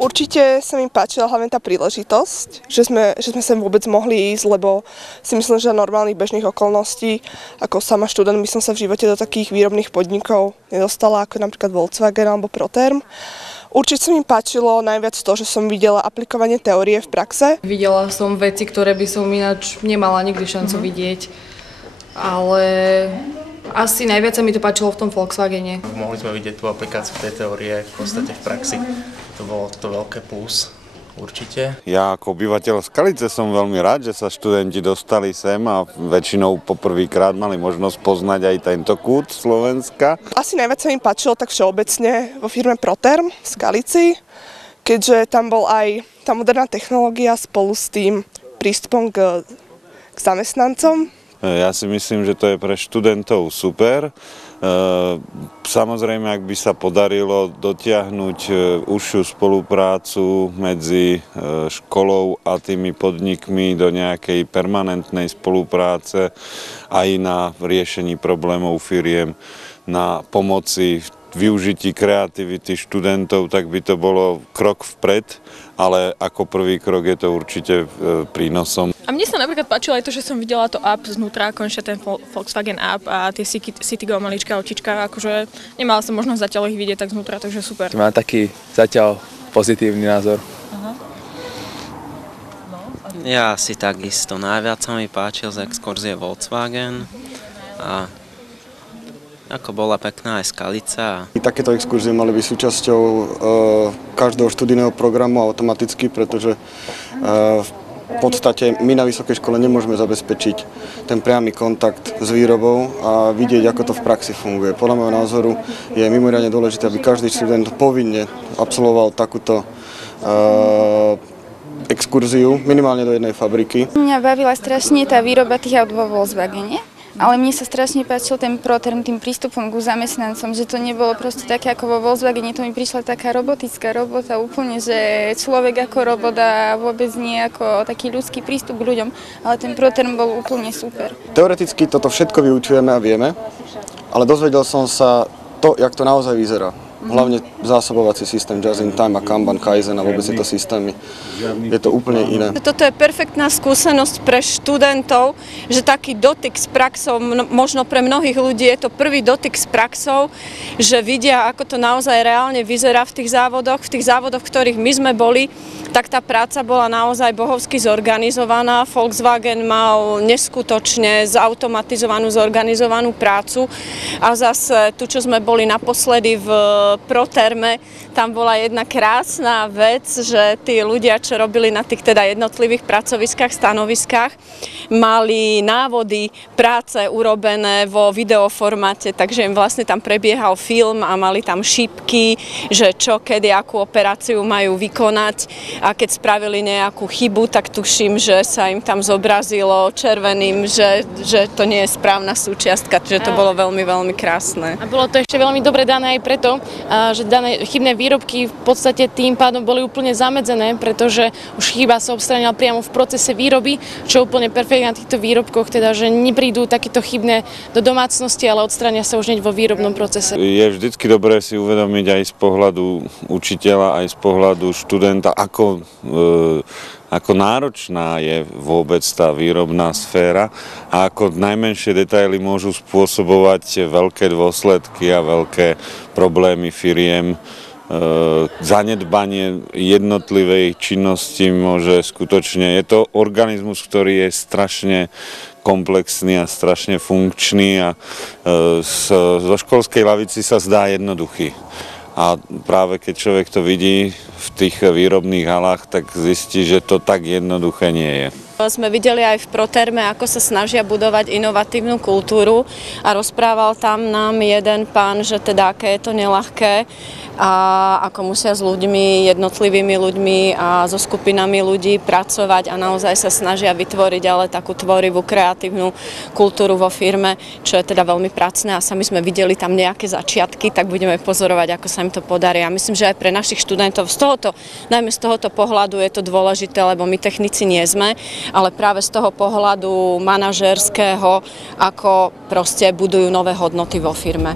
Určite sa mi páčila hlavne tá príležitosť, že sme sa vôbec mohli ísť, lebo si myslím, že za normálnych bežných okolností, ako sama študent, by som sa v živote do takých výrobných podnikov nedostala, ako napríklad Volkswagen alebo Proterm. Určite sa mi páčilo najviac to, že som videla aplikovanie teórie v praxe. Videla som veci, ktoré by som ináč nemala nikdy šancu vidieť, ale asi najviac sa mi to páčilo v tom Volkswagene. Mohli sme vidieť tú aplikáciu tej teórie v podstate v praxi. To bolo to veľké plus, určite. Ja ako obyvateľ Skalice som veľmi rád, že sa študenti dostali sem a väčšinou poprvýkrát mali možnosť poznať aj tento kút Slovenska. Asi najviac sa mi páčilo tak všeobecne vo firme Proterm v Skalici, keďže tam bol aj tá moderná technológia spolu s tým prístupom k zamestnancom. Ja si myslím, že to je pre študentov super. Samozrejme, ak by sa podarilo dotiahnuť užšiu spoluprácu medzi školou a tými podnikmi do nejakej permanentnej spolupráce aj na riešení problémov firiem, na pomoci využití kreativity študentov, tak by to bolo krok vpred, ale ako prvý krok je to určite prínosom. A mne sa napríklad páčilo aj to, že som videla to app znútra, konečne ten Volkswagen app a tie Citigo maličká očička, akože nemala som možnosť zatiaľ ich vidieť tak znútra, takže super. Mám taký zatiaľ pozitívny názor. Aha. Ja si takisto. Najviac sa mi páčil z exkurzie Volkswagen a Ako bola pekná aj skalica. Takéto exkurzie mali byť súčasťou každého študijného programu automaticky, pretože v podstate my na vysokej škole nemôžeme zabezpečiť ten priamy kontakt s výrobou a vidieť, ako to v praxi funguje. Podľa môjho názoru je mimoriadne dôležité, aby každý študent povinne absolvoval takúto exkurziu, minimálne do jednej fabriky. Mňa bavila strašne tá výroba tých aut vo Volkswagene. Ale mne sa strašne páčil ten proterm tým prístupom k zamestnancom, že to nebolo proste také ako vo Volkswagene, to mi prišla taká robotická robota úplne, že človek ako robot a vôbec nie ako taký ľudský prístup k ľuďom, ale ten proterm bol úplne super. Teoreticky toto všetko vyučujeme a vieme, ale dozvedel som sa to, jak to naozaj vyzerá. Hlavne zásobovací systém Just in Time a Kanban, Kaizen a vôbec tieto systémy. Je to úplne iné. Toto je perfektná skúsenosť pre študentov, že taký dotyk s praxou, možno pre mnohých ľudí je to prvý dotyk s praxou, že vidia, ako to naozaj reálne vyzerá v tých závodoch, v ktorých my sme boli, tak tá práca bola naozaj bohovsky zorganizovaná. Volkswagen mal neskutočne zautomatizovanú, zorganizovanú prácu a zase tu, čo sme boli naposledy v Proterme, tam bola jedna krásna vec, že tí ľudia, čo robili na tých teda jednotlivých pracoviskách, stanoviskách, mali návody práce urobené vo videoformáte, takže im vlastne tam prebiehal film a mali tam šípky, že čo, kedy, akú operáciu majú vykonať a keď spravili nejakú chybu, tak tuším, že sa im tam zobrazilo červeným, že to nie je správna súčiastka, čiže to bolo veľmi, veľmi krásne. A bolo to ešte veľmi dobre dané aj preto, že dané chybné výrobky v podstate tým pádom boli úplne zamedzené, pretože už chyba sa odstránila priamo v procese výroby, čo je úplne perfektné na týchto výrobkoch, teda že neprídu takéto chybné do domácnosti, ale odstránia sa už hneď vo výrobnom procese. Je vždycky dobré si uvedomiť aj z pohľadu učiteľa, aj z pohľadu študenta, ako náročná je vôbec tá výrobná sféra a ako najmenšie detaily môžu spôsobovať veľké dôsledky a veľké problémy firiem. Zanedbanie jednotlivej činnosti môže skutočne, je to organizmus, ktorý je strašne komplexný a strašne funkčný a zo školskej lavici sa zdá jednoduchý. A práve keď človek to vidí v tých výrobných halách, tak zistí, že to tak jednoduché nie je. Sme videli aj v Proterme, ako sa snažia budovať inovatívnu kultúru a rozprával tam nám jeden pán, že teda aké je to neľahké a ako musia s ľuďmi, jednotlivými ľuďmi a so skupinami ľudí pracovať a naozaj sa snažia vytvoriť ale takú tvorivú, kreatívnu kultúru vo firme, čo je teda veľmi pracné a sami sme videli tam nejaké začiatky, tak budeme pozorovať, ako sa im to podarí. A myslím, že aj pre našich študentov najmä z tohoto pohľadu je to dôležité, lebo my technici nie sme, ale práve z toho pohľadu manažérskeho, ako proste budujú nové hodnoty vo firme.